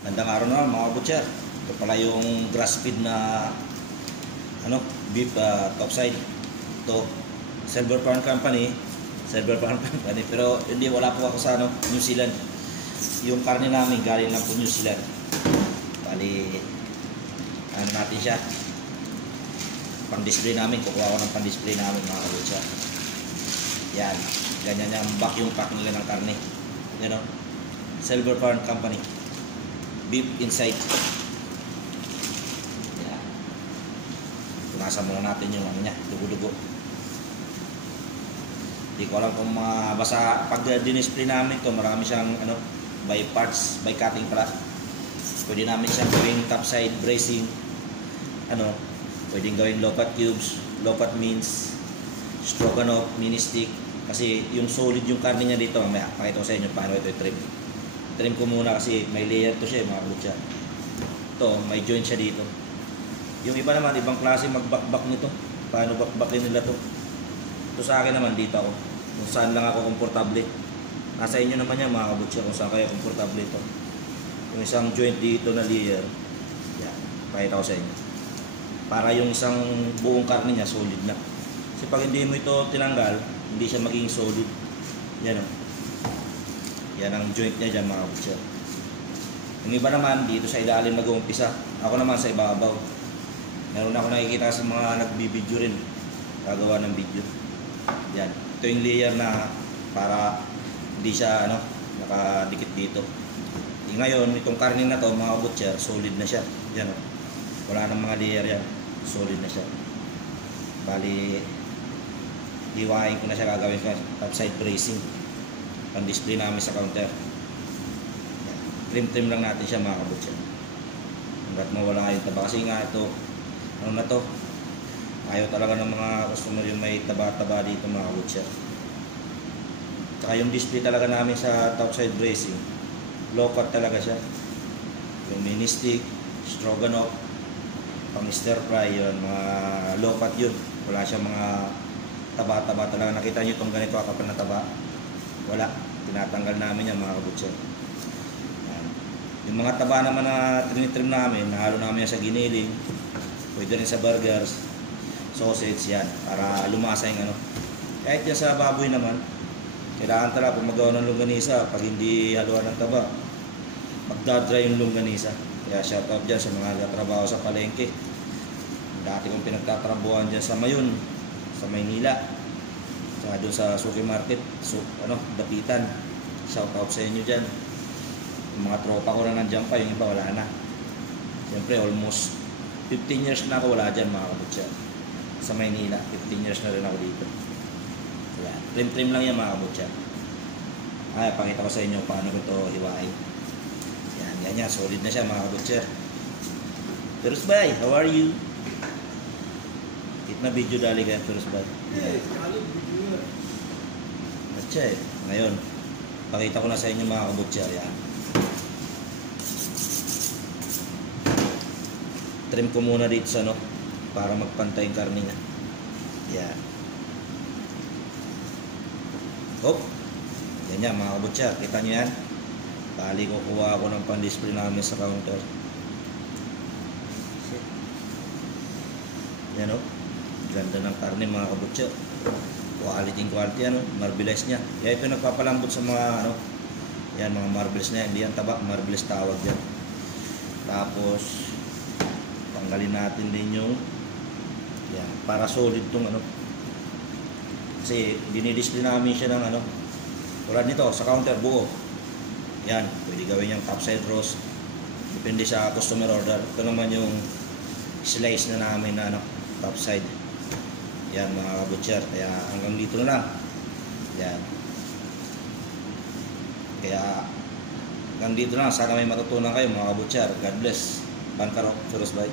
Gandang araw na mga butcher. Ito pala yung grass feed na beef topside. Ito Silver Farm Company. Pero hindi, wala po ako sa New Zealand. Yung karne namin galing lang po New Zealand. Bali natin siya. Pang-display namin, kukuha ko ng pang-display namin mga butcher. Yan, ganyan yung vacuum pack nila ng karne. Yan o, Silver Farm Company. Beef inside. Yan. Punasan muna natin yung niya, dugo-dugo. Hindi ko alam kung basta pag dinisplay namin ito, marami siyang by parts, by cutting pala. Pwede namin siyang gawing topside bracing. Pwedeng gawing low-cut cubes, low-cut means, stroganoff, mini stick. Kasi yung solid yung karne niya dito, mamaya pakita ko sa inyo paano ito i-trim. Trim ko muna kasi may layer to siya mga butcher. Ito, may joint siya dito. Yung iba naman, ibang klase magbakbak nito. Paano bakbakin nila to? Ito sa akin naman, dito ako. Kung saan lang ako komportable. Nasa inyo naman yan mga butcher kung saan kayo komportable ito. Yung isang joint dito na layer, yan, pakita ko sa inyo. Para yung isang buong karne niya, solid na. Kasi pag hindi mo ito tinanggal, hindi siya magiging solid. Yan o. Yan ang joint niya dyan mga butcher. Yung iba naman dito sa ilalim nag-uumpisa. Ako naman sa ibabaw. Meron ako nakikita sa mga nagbibideo rin. Gagawa ng video. Yan. Ito yung layer na para hindi siya nakadikit dito. Ngayon, itong karne na to mga butcher, solid na siya. Yan o. Wala nang mga layer yan. Solid na siya. Bali, hiwain ko na siya, gagawin ko topside bracing. Pang-display namin sa counter. Trim lang natin siya mga kabutcher. Hanggat mawala yung taba. Kasi nga ito, na to, ayaw talaga ng mga customer yung may taba-taba dito mga kabutcher. Tsaka yung display talaga namin sa topside bracing, low cut talaga siya. Yung mini stick, stroganoff, pang stir fry, yun, mga low cut yun. Wala siya mga taba-taba talaga. Nakita nyo itong ganito kapal na taba. Wala, tinatanggal namin yan mga kabutcher. Yung mga taba naman na trim namin, nahalo namin yan sa giniling, pwede rin sa burgers, sausage yan, para lumasa yung Kahit yan sa baboy naman, kailangan talaga pag magawa ng longganisa, pag hindi haluan ng taba, magdadry yung longganisa. Kaya shoutout dyan sa mga nagtatrabaho sa palengke. Dati kong pinagtatrabuhan dyan sa Mayon, sa Maynila. Saka doon sa Suki Market, Dapitan. Shout out sa inyo dyan. Yung mga tropa ko na nandiyan pa, yung iba wala na. Siyempre almost 15 years na ako wala dyan mga kabutcher. Sa Maynila, 15 years na rin ako dito. Trim lang yan mga kabutcher. Ay, pakita ko sa inyo paano ko ito hiwain. Yan, solid na siya mga kabutcher. First bye, how are you? Kitna video dali kaya first bye. Yes, solid video. Atcha ngayon, pakita ko na sa inyo mga kabutcher yan. Trim ko muna dito sa para magpantay yung karne niya. Yan. Hop. Yan mga kabutcher, kita nyo yan. Bali ko kuha ako ng pan-display namin sa counter. Yan ganda ng karne mga kabutcher. Quality marbles niya. Kaya ito nagpapalambot sa mga yan mga marbles na yan. Hindi yan taba, marbles tawag yan. Tapos tanggalin natin din yung yan, para solid tong kasi dinidisplay namin siya ng tulad nito sa counter buo. Yan, pwede gawin yung topside roast. Depende sa customer order. Ito naman yung slice na namin na topside. Yan mga kabutcher, kaya hanggang dito na lang. Yan. Kaya hanggang dito na lang. Sana may matutunan kayo mga kabutcher. God bless. Bankaro, Churros Bay.